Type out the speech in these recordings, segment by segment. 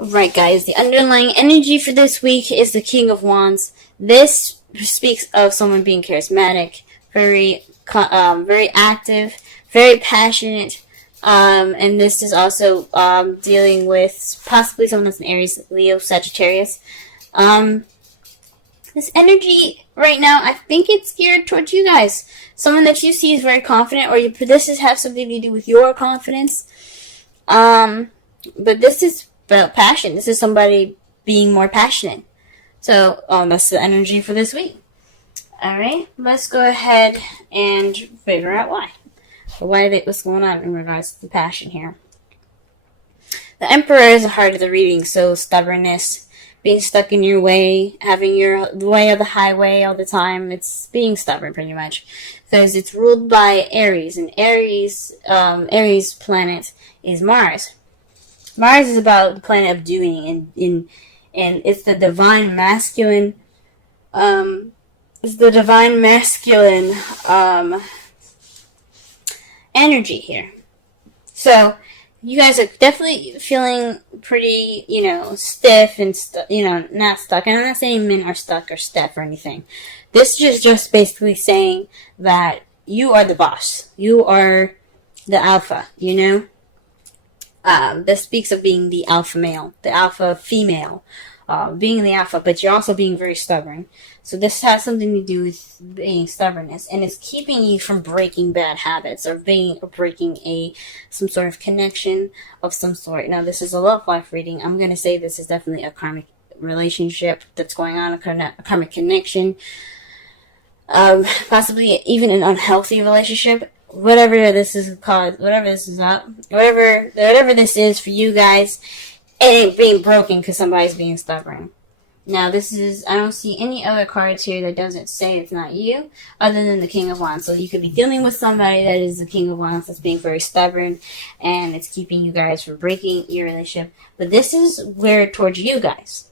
Right, guys, the underlying energy for this week is the King of Wands. This speaks of someone being charismatic, very active, very passionate, and this is also dealing with possibly someone that's an Aries, Leo, Sagittarius. This energy right now, I think it's geared towards you guys. Someone that you see is very confident, or this has something to do with your confidence. But this is about passion. This is somebody being more passionate. So, that's the energy for this week. Alright, let's go ahead and figure out why. What's going on in regards to the passion here. The Emperor is the heart of the reading, so stubbornness, being stuck in your way, having the way of the highway all the time. It's being stubborn, pretty much, because it's ruled by Aries, and Aries planet is Mars. Mars is about the planet of doing, and it's the divine masculine. Energy here. So you guys are definitely feeling pretty, stiff and not stuck. And I'm not saying men are stuck or stiff or anything. This is just basically saying that you are the boss. You are the alpha. This speaks of being the alpha male, the alpha female, being the alpha, but you're also being very stubborn. So this has something to do with being stubbornness, and it's keeping you from breaking bad habits or breaking some sort of connection of some sort. Now, this is a love life reading. I'm going to say this is definitely a karmic relationship that's going on, a karmic connection, possibly even an unhealthy relationship. Whatever this is called, whatever this is for you guys, it ain't being broken because somebody's being stubborn. Now, I don't see any other cards here that doesn't say it's not you, other than the King of Wands. So you could be dealing with somebody that is the King of Wands that's being very stubborn, and it's keeping you guys from breaking your relationship. But this is towards you guys.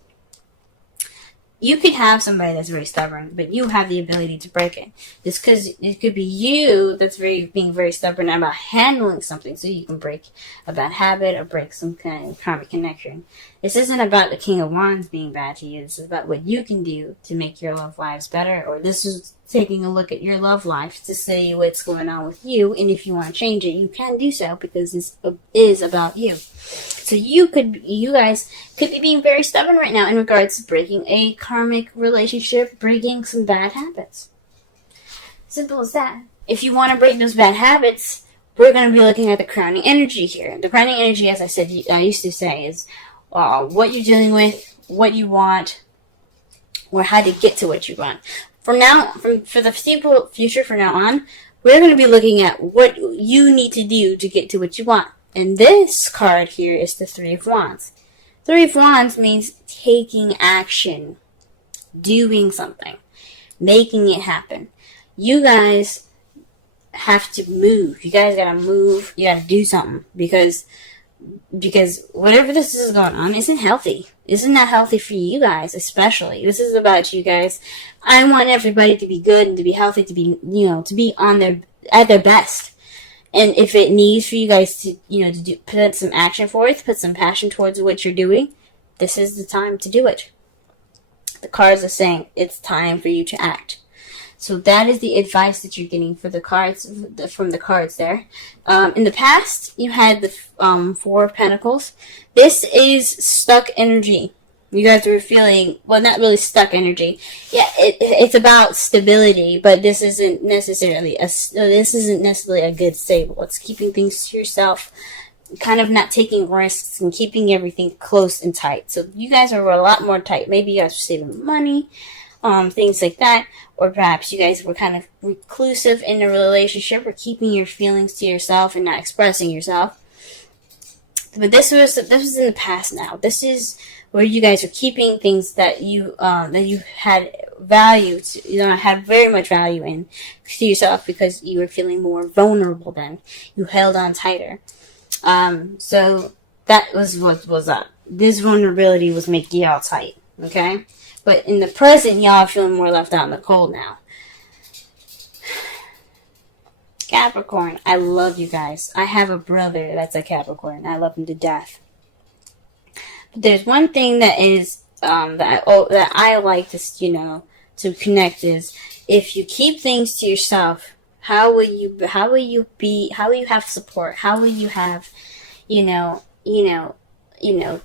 You could have somebody that's very stubborn, but you have the ability to break it. Just because it could be you that's being very stubborn about handling something, so you can break a bad habit or break some kind of karmic connection. This isn't about the King of Wands being bad to you. This is about what you can do to make your love lives better, or this is taking a look at your love life to see what's going on with you, and if you want to change it, you can do so, because this is about you. So you guys could be being very stubborn right now in regards to breaking a karmic relationship, breaking some bad habits. Simple as that. If you want to break those bad habits, we're going to be looking at the crowning energy here. The crowning energy, as I used to say, is what you're dealing with, what you want, or how to get to what you want. For the foreseeable future, from now on, we're going to be looking at what you need to do to get to what you want. And this card here is the Three of Wands. Three of Wands means taking action, doing something, making it happen. You guys have to move. You guys gotta move. You gotta do something, because whatever this is going on isn't healthy. Isn't that healthy for you guys, especially? This is about you guys. I want everybody to be good and to be healthy, to be at their best. And if it needs for you guys to, put some action forth, put some passion towards what you're doing, this is the time to do it. The cards are saying it's time for you to act. So that is the advice that you're getting from the cards there. In the past, you had the Four of Pentacles. This is stuck energy. You guys were feeling, well, not really stuck energy. Yeah, it's about stability, but this isn't necessarily a good stable. It's keeping things to yourself, kind of not taking risks and keeping everything close and tight. So you guys are a lot more tight. Maybe you guys are saving money, things like that, or perhaps you guys were kind of reclusive in a relationship, or keeping your feelings to yourself and not expressing yourself. But this was in the past now. This is where you guys are keeping things that you had value to, had very much value in to yourself, because you were feeling more vulnerable then. You held on tighter. So that was what was up. This vulnerability was making y'all tight, okay? But in the present, y'all are feeling more left out in the cold now. Capricorn, I love you guys. I have a brother that's a Capricorn. I love him to death. there's one thing that is that I like to to connect is, if you keep things to yourself, how will you have support? How will you have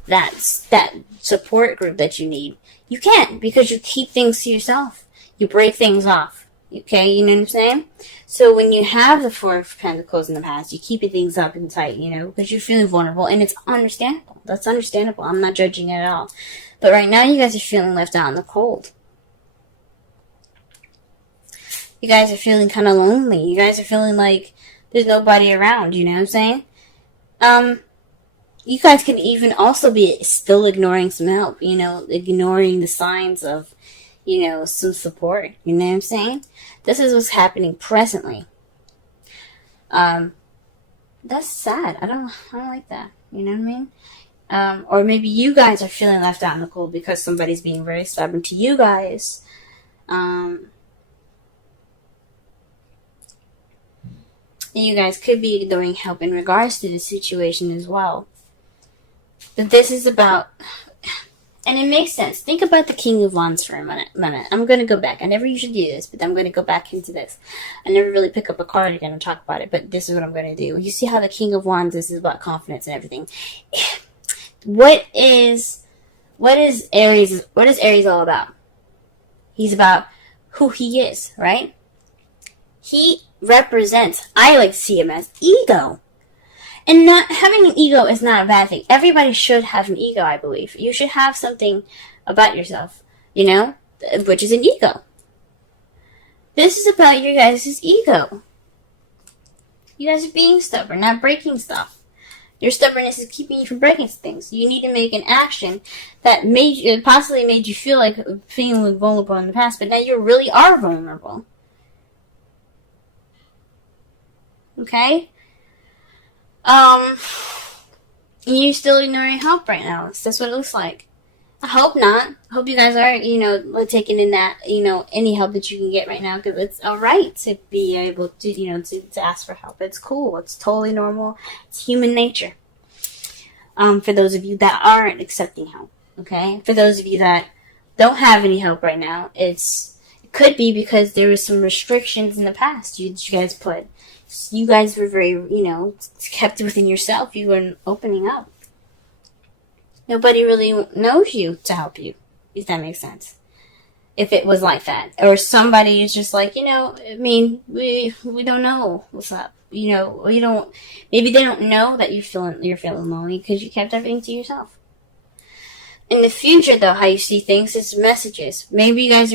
that support group that you need? You can't, because you keep things to yourself. You break things off. Okay, you know what I'm saying? So when you have the Four of Pentacles in the past, you keep things up and tight, because you're feeling vulnerable, and it's understandable. That's understandable. I'm not judging it at all. But right now, you guys are feeling left out in the cold. You guys are feeling kind of lonely. You guys are feeling like there's nobody around, you know what I'm saying? You guys can even also be still ignoring some help, ignoring the signs of, some support, you know what I'm saying? This is what's happening presently. That's sad. I don't like that, you know what I mean? Or maybe you guys are feeling left out in the cold because somebody's being very stubborn to you guys. You guys could be ignoring help in regards to the situation as well. But this is about, and it makes sense. Think about the King of Wands for a minute. I'm going to go back. I never usually do this, but I'm going to go back into this. I never really pick up a card again and talk about it, but this is what I'm going to do. You see how the King of Wands is about confidence and everything. What is Aries all about? He's about who he is, right? He represents, I like to see him as ego. And not having an ego is not a bad thing. Everybody should have an ego, I believe. You should have something about yourself, which is an ego. This is about your guys' ego. You guys are being stubborn, not breaking stuff. Your stubbornness is keeping you from breaking things. You need to make an action that possibly made you feel like feeling vulnerable in the past, but now you really are vulnerable. Okay? You're still ignoring help right now. That's what it looks like. I hope not. I hope you guys are, taking in that, any help that you can get right now, because it's alright to be able to, to ask for help. It's cool. It's totally normal. It's human nature. For those of you that aren't accepting help, okay? For those of you that don't have any help right now, it could be because there was some restrictions in the past you guys put. You guys were very, kept within yourself. You weren't opening up. Nobody really knows you to help you, if that makes sense. If it was like that. Or somebody is just like, we don't know what's up. Maybe they don't know that you're feeling lonely because you kept everything to yourself. In the future, though, how you see things is messages. Maybe you guys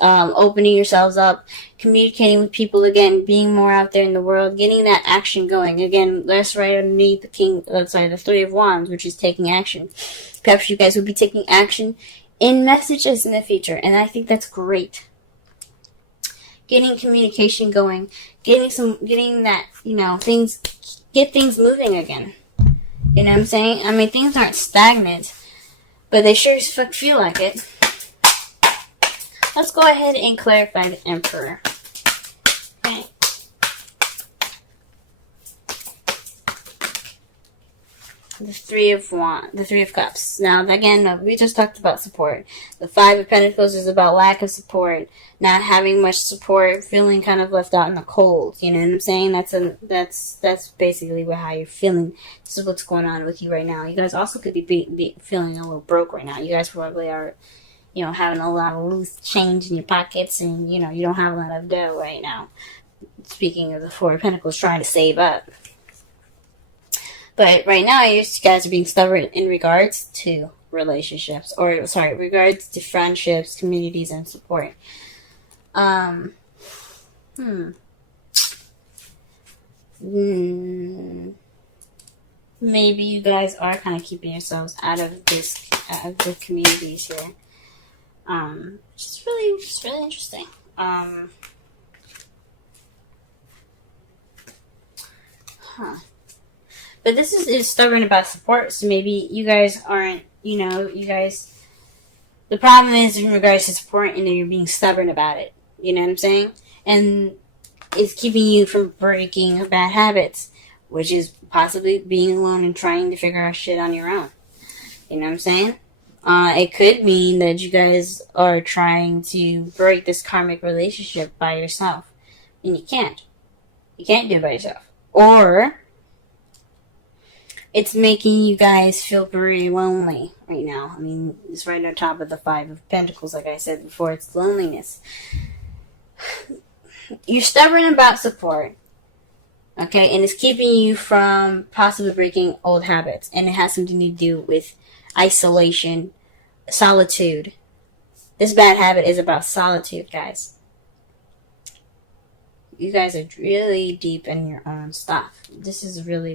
opening yourselves up, communicating with people again, being more out there in the world, getting that action going. Again, that's right underneath the Three of Wands, which is taking action. Perhaps you guys will be taking action in messages in the future, and I think that's great. Getting communication going, getting that, get things moving again. You know what I'm saying? I mean, things aren't stagnant, but they sure as fuck feel like it. Let's go ahead and clarify the Emperor. Okay. The Three of Cups. Now, again, we just talked about support. The Five of Pentacles is about lack of support, not having much support, feeling kind of left out in the cold. You know what I'm saying? That's basically how you're feeling. This is what's going on with you right now. You guys also could be feeling a little broke right now. You guys probably are, having a lot of loose change in your pockets, and you don't have a lot of dough right now. Speaking of the Four of Pentacles, trying to save up. But right now, you guys are being stubborn in regards to relationships, regards to friendships, communities, and support. Maybe you guys are kind of keeping yourselves out of the communities here. Which is really interesting. But this is stubborn about support, so maybe you guys aren't, the problem is in regards to support, and you're being stubborn about it. You know what I'm saying? And it's keeping you from breaking bad habits, which is possibly being alone and trying to figure out shit on your own. You know what I'm saying? It could mean that you guys are trying to break this karmic relationship by yourself. And you can't. You can't do it by yourself. Or it's making you guys feel very lonely right now. I mean, it's right on top of the Five of Pentacles, like I said before. It's loneliness. You're stubborn about support. Okay? And it's keeping you from possibly breaking old habits. And it has something to do with isolation, solitude. This bad habit is about solitude, guys. You guys are really deep in your own stuff. This is pretty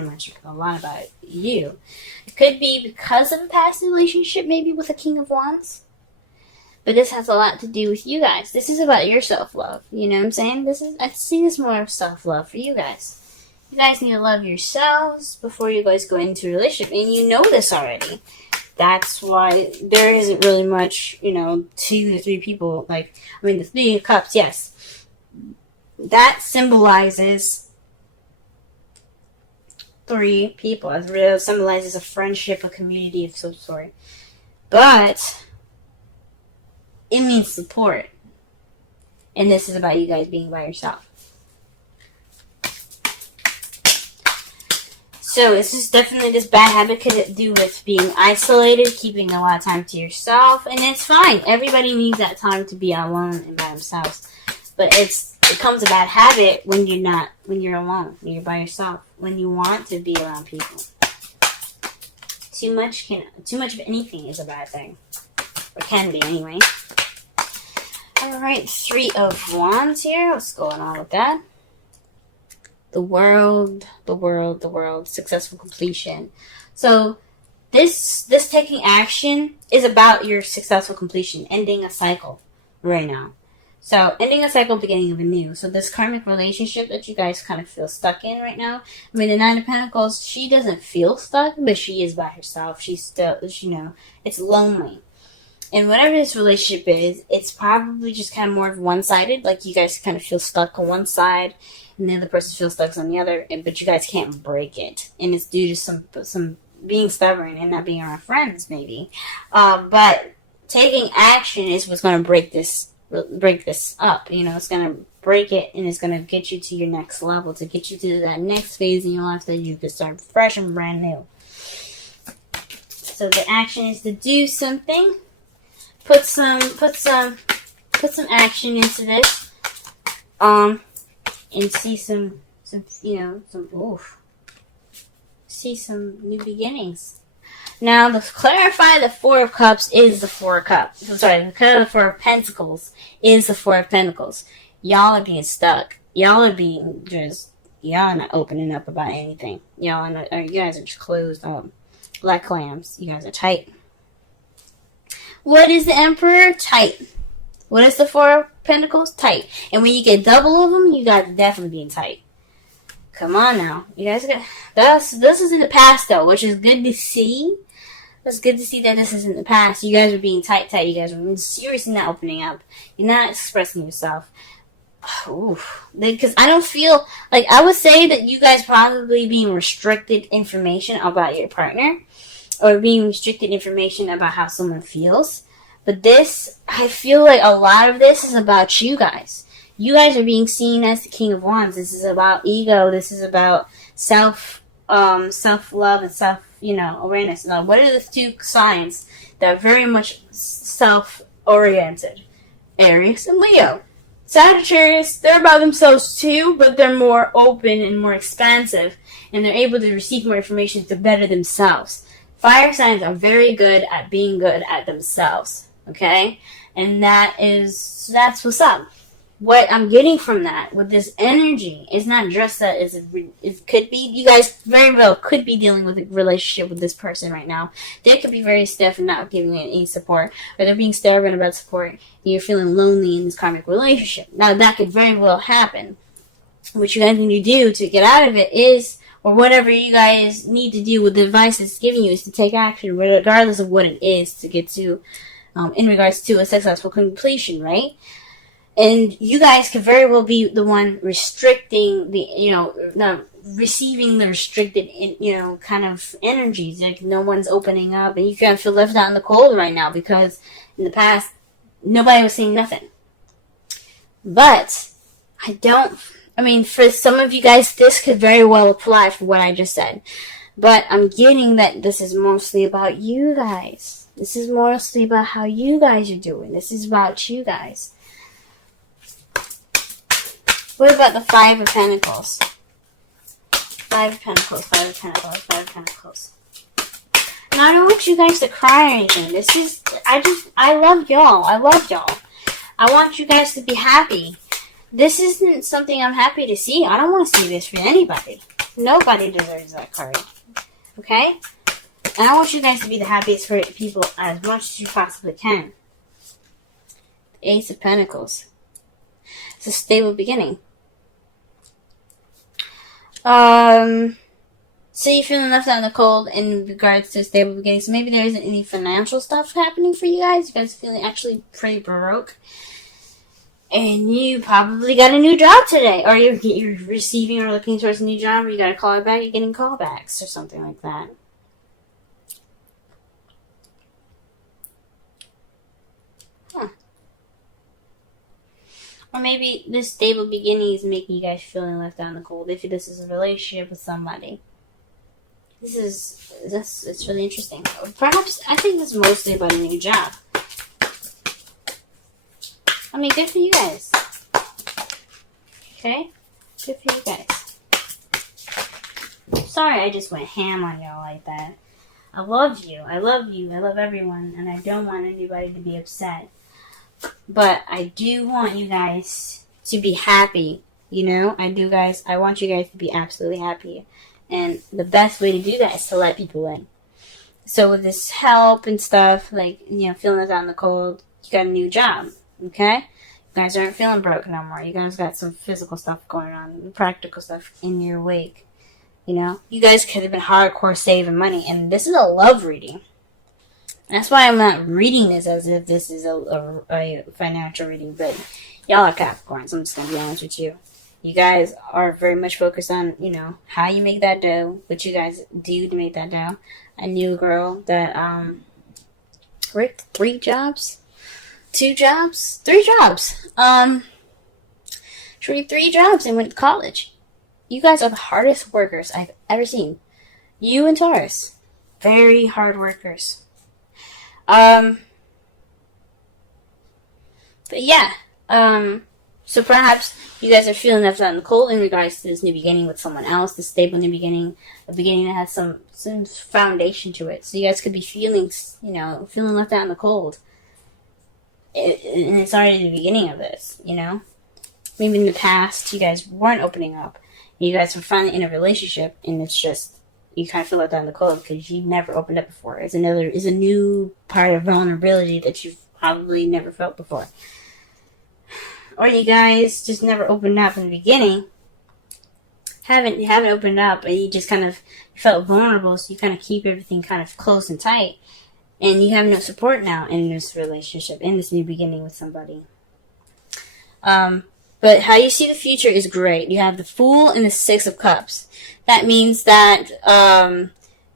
much a lot about you. It could be because of a past relationship, maybe with a King of Wands. But this has a lot to do with you guys. This is about your self-love. You know what I'm saying? I see this more of self-love for you guys. You guys need to love yourselves before you guys go into a relationship. And you know this already. That's why there isn't really much, 2 to 3 people. The Three of Cups, yes. That symbolizes 3 people. It really symbolizes a friendship, a community of some sort. But it means support. And this is about you guys being by yourself. So this is definitely, this bad habit could do with being isolated, keeping a lot of time to yourself, and it's fine. Everybody needs that time to be alone and by themselves. But it becomes a bad habit when you're alone, when you're by yourself, when you want to be around people. Too much of anything is a bad thing. Or can be anyway. Alright, 3 of Wands here. What's going on with that? The world, successful completion. So this taking action is about your successful completion, ending a cycle right now. So ending a cycle, beginning of a new. So this karmic relationship that you guys kind of feel stuck in right now. I mean, the Nine of Pentacles, she doesn't feel stuck, but she is by herself. She's still, it's lonely. And whatever this relationship is, it's probably just kind of more of one-sided. Like you guys kind of feel stuck on one side, and the other person feels stuck on the other, but you guys can't break it. And it's due to some being stubborn and not being around friends, maybe. But taking action is what's going to break this up. It's going to break it, and it's going to get you to your next level, to get you to that next phase in your life that you can start fresh and brand new. So the action is to do something. Put some action into this. And see some new beginnings. Now, to clarify, the Four of Cups is the Four of Cups. The Four of Pentacles is the Four of Pentacles. Y'all are being stuck. Y'all are not opening up about anything. You guys are just closed up like clams. You guys are tight. What is the Emperor? Tight. What is the Four of Pentacles? Tight. And when you get double of them, you guys are definitely being tight. Come on now. You guys got this is in the past though, which is good to see. It's good to see that this is in the past. You guys are being tight. You guys are seriously not opening up. You're not expressing yourself. Because I don't feel like, I would say that you guys probably being restricted information about your partner, or being restricted information about how someone feels. But this, I feel like a lot of this is about you guys. You guys are being seen as the King of Wands. This is about ego. This is about self-love and self-awareness. Now, what are the 2 signs that are very much self-oriented? Aries and Leo. Sagittarius, they're about themselves too, but they're more open and more expansive, and they're able to receive more information to better themselves. Fire signs are very good at being good at themselves, okay? And that's what's up. What I'm getting from that, with this energy, is not just that it could be, you guys very well could be dealing with a relationship with this person right now. They could be very stiff and not giving it any support, or they're being stubborn about support, and you're feeling lonely in this karmic relationship. Now, that could very well happen. What you guys need to do to get out of it is, or whatever you guys need to do with the advice it's giving you, is to take action, regardless of what it is, to get to, in regards to a successful completion, right? And you guys could very well be the one restricting receiving the restricted, kind of energies. Like, no one's opening up, and you kind of feel left out in the cold right now because in the past, nobody was saying nothing. But for some of you guys, this could very well apply for what I just said. But I'm getting that this is mostly about you guys. This is mostly about how you guys are doing. This is about you guys. What about the Five of Pentacles? Five of Pentacles, Five of Pentacles, Five of Pentacles. And I don't want you guys to cry or anything. I love y'all. I love y'all. I want you guys to be happy. This isn't something I'm happy to see. I don't want to see this for anybody. Nobody deserves that card. Okay? And I want you guys to be the happiest for people as much as you possibly can. The Ace of Pentacles. It's a stable beginning. So you're feeling left out in the cold in regards to a stable beginning. So maybe there isn't any financial stuff happening for you guys. You guys are feeling actually pretty broke. And you probably got a new job today. Or you're receiving or looking towards a new job. Or you got a call back. You're getting callbacks or something like that. Or maybe this stable beginning is making you guys feeling left out in the cold. If this is a relationship with somebody. It's really interesting. Perhaps, I think this is mostly about a new job. I mean, good for you guys. Okay? Good for you guys. Sorry I just went ham on y'all like that. I love you. I love you. I love everyone. And I don't want anybody to be upset. But I do want you guys to be happy. I want you guys to be absolutely happy. And the best way to do that is to let people in. So with this help and stuff, feeling us out in the cold, you got a new job. Okay? You guys aren't feeling broke no more. You guys got some physical stuff going on, practical stuff in your wake. You guys could have been hardcore saving money. And this is a love reading. That's why I'm not reading this as if this is a financial reading, but y'all are Capricorns. I'm just going to be honest with you. You guys are very much focused on, how you make that dough, what you guys do to make that dough. I knew a girl that worked 3 jobs? 2 jobs? 3 jobs. She worked 3 jobs and went to college. You guys are the hardest workers I've ever seen. You and Taurus. Very hard workers. But yeah, so perhaps you guys are feeling left out in the cold in regards to this new beginning with someone else, this stable new beginning, a beginning that has some foundation to it. So you guys could be feeling left out in the cold. And it's already the beginning of this, Maybe in the past, you guys weren't opening up. You guys were finally in a relationship, and it's just, you kind of feel left out in the cold because you never opened up before. It's a new part of vulnerability that you've probably never felt before. Or you guys just never opened up in the beginning. Haven't opened up, and you just kind of felt vulnerable, so you kind of keep everything kind of close and tight. And you have no support now in this relationship, in this new beginning with somebody. But how you see the future is great. You have the Fool and the 6 of Cups. That means that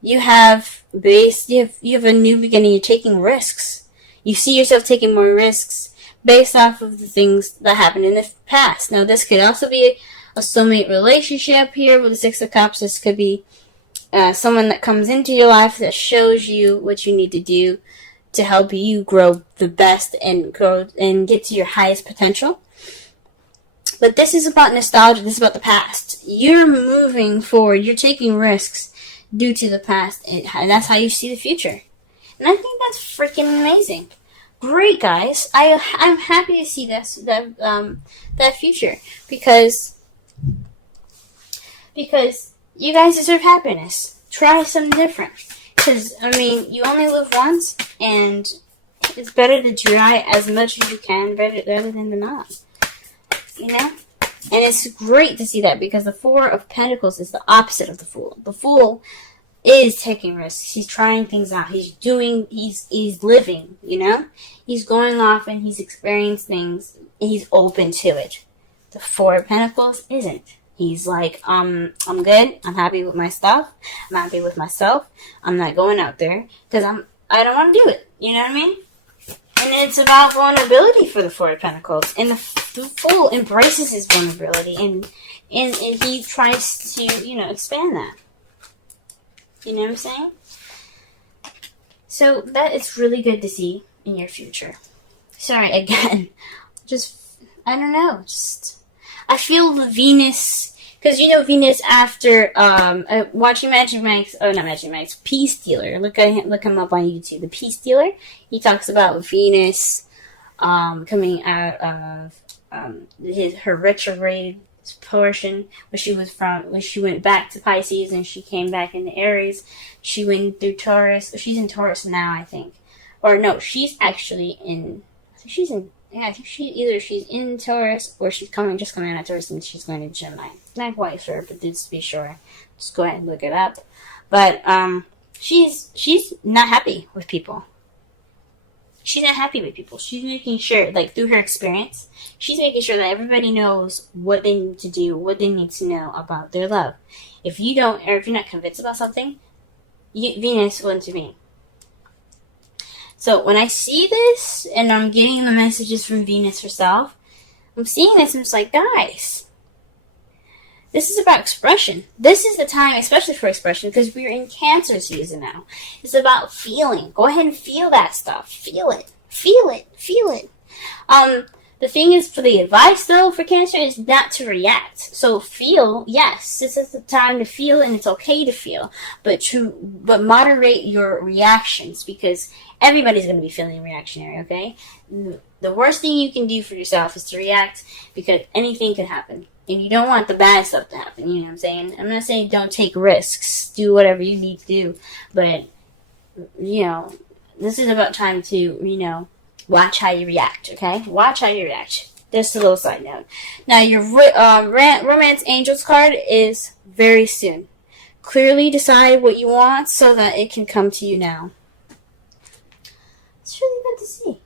you have a new beginning. You're taking risks. You see yourself taking more risks based off of the things that happened in the past. Now, this could also be a soulmate relationship here with the 6 of Cups. This could be someone that comes into your life that shows you what you need to do to help you grow the best and grow and get to your highest potential. But this is about nostalgia. This is about the past. You're moving forward. You're taking risks due to the past. And that's how you see the future. And I think that's freaking amazing. Great, guys. I'm happy to see that future. Because you guys deserve happiness. Try something different. Because, you only live once. And it's better to try as much as you can rather than not. And it's great to see that because the 4 of Pentacles is the opposite of the Fool. The Fool is taking risks. He's trying things out. He's living, He's going off and he's experiencing things and he's open to it. The 4 of Pentacles isn't. He's like, I'm good. I'm happy with my stuff. I'm happy with myself. I'm not going out there because I don't want to do it. You know what I mean? And it's about vulnerability for the Four of Pentacles, and the Fool embraces his vulnerability, and he tries to, expand that. You know what I'm saying? So that is really good to see in your future. Sorry, again, I don't know, I feel the Venus, because Venus after watching Magic Mike's, not Magic Mike's, Peace Dealer. Look him up on YouTube. The Peace Dealer. He talks about Venus coming out of her retrograde portion when she went back to Pisces and she came back into Aries. She went through Taurus. She's in Taurus now, I think, or no, she's actually in. I think she's in Taurus or she's just coming out of Taurus and she's going to Gemini. Not quite sure, but just be sure. Just go ahead and look it up. But she's not happy with people. She's not happy with people. She's making sure, through her experience, she's making sure that everybody knows what they need to do, what they need to know about their love. If you don't, or if you're not convinced about something, Venus will intervene. So when I see this, and I'm getting the messages from Venus herself, I'm seeing this and I'm just like, guys, this is about expression. This is the time, especially for expression, because we're in Cancer season now. It's about feeling. Go ahead and feel that stuff. Feel it. Feel it. Feel it. The thing is, for the advice, though, for Cancer, is not to react. So feel, yes, this is the time to feel, and it's okay to feel. But moderate your reactions, because everybody's going to be feeling reactionary, okay? The worst thing you can do for yourself is to react, because anything can happen. And you don't want the bad stuff to happen, you know what I'm saying? I'm not saying don't take risks. Do whatever you need to do. But, this is about time to, watch how you react, okay? Watch how you react. Just a little side note. Now, your Romance Angels card is very soon. Clearly decide what you want so that it can come to you now. It's really good to see.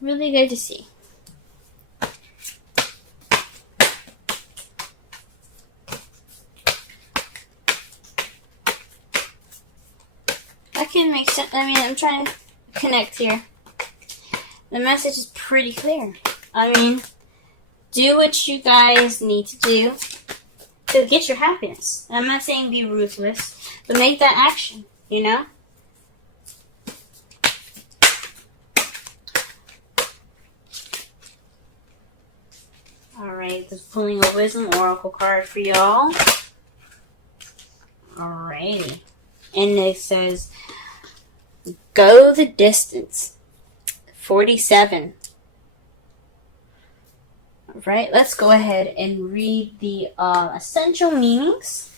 Really good to see. That can make sense. I mean, I'm trying to connect here. The message is pretty clear. I mean, do what you guys need to do to get your happiness. I'm not saying be ruthless, but make that action, Alright, just pulling a Wisdom Oracle card for y'all. Alrighty. And it says, go the distance. 47. Alright, let's go ahead and read the essential meanings.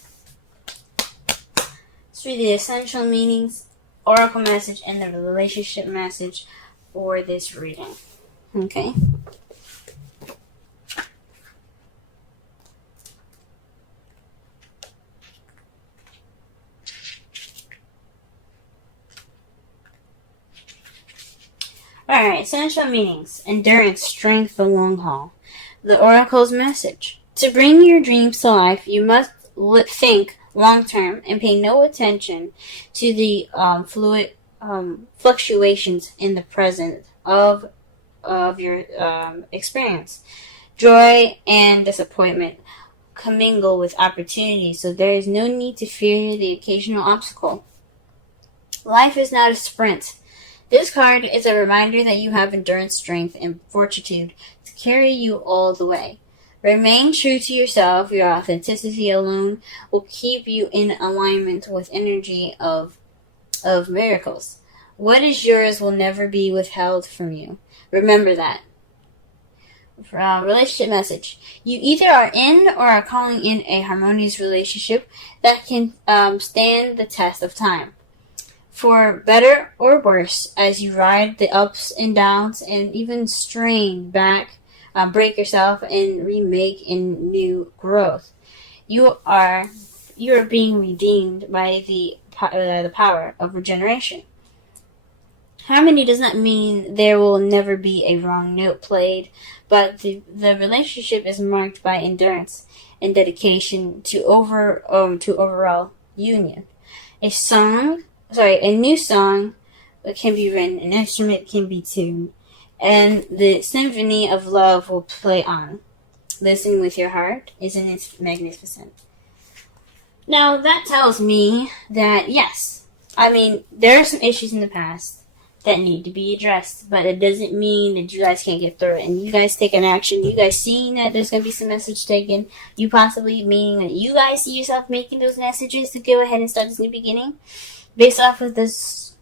Let's read the essential meanings, oracle message, and the relationship message for this reading. Okay? Alright, essential meanings. Endurance, strength, the long haul. The oracle's message. To bring your dreams to life, you must think long term and pay no attention to the fluid fluctuations in the present of your experience. Joy and disappointment commingle with opportunity, so there is no need to fear the occasional obstacle. Life is not a sprint. This card is a reminder that you have endurance, strength, and fortitude to carry you all the way. Remain true to yourself. Your authenticity alone will keep you in alignment with energy of miracles. What is yours will never be withheld from you. Remember that. Relationship message. You either are in or are calling in a harmonious relationship that can stand the test of time. For better or worse, as you ride the ups and downs and even strain back, break yourself and remake in new growth. You are being redeemed by the power of regeneration. Harmony does not mean there will never be a wrong note played, but the relationship is marked by endurance and dedication to overall union. A new song can be written, an instrument can be tuned, and the symphony of love will play on. Listen with your heart. Isn't it magnificent? Now, that tells me that, yes, I mean, there are some issues in the past that need to be addressed, but it doesn't mean that you guys can't get through it. And you guys taking action, you guys seeing that there's going to be some message taken, you possibly meaning that you guys see yourself making those messages to go ahead and start this new beginning, based off of this,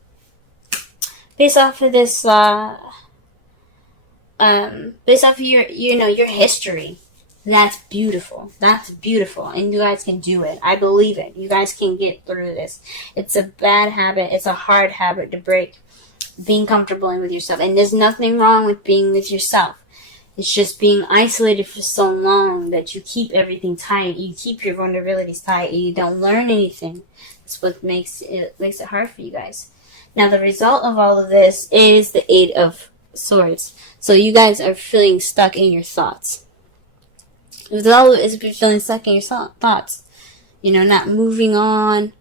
based off of your history. That's beautiful. That's beautiful. And you guys can do it. I believe it. You guys can get through this. It's a bad habit. It's a hard habit to break. Being comfortable with yourself. And there's nothing wrong with being with yourself. It's just being isolated for so long that you keep everything tight. You keep your vulnerabilities tight. And you don't learn anything. That's what makes it hard for you guys. Now, the result of all of this is the Eight of Swords. So you guys are feeling stuck in your thoughts. All is feeling stuck in your thoughts. Not moving on.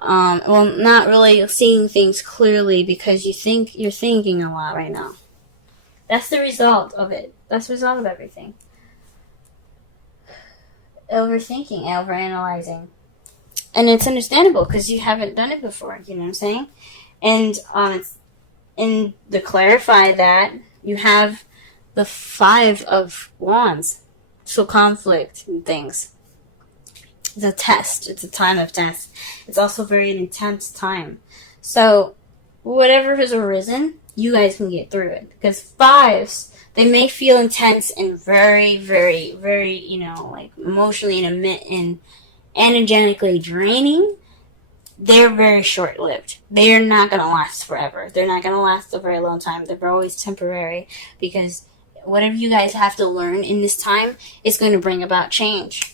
Not really seeing things clearly because you're thinking a lot right now. That's the result of it. That's the result of everything. Overthinking, overanalyzing. And it's understandable because you haven't done it before, you know what I'm saying? And to clarify that, you have the Five of Wands. So conflict and things. It's a test. It's a time of test. It's also very an intense time. So, whatever has arisen, you guys can get through it. Because fives, they may feel intense and very, very, very, emotionally and energetically draining. They're very short-lived. They are not going to last forever. They're not going to last a very long time. They're always temporary because whatever you guys have to learn in this time is going to bring about change.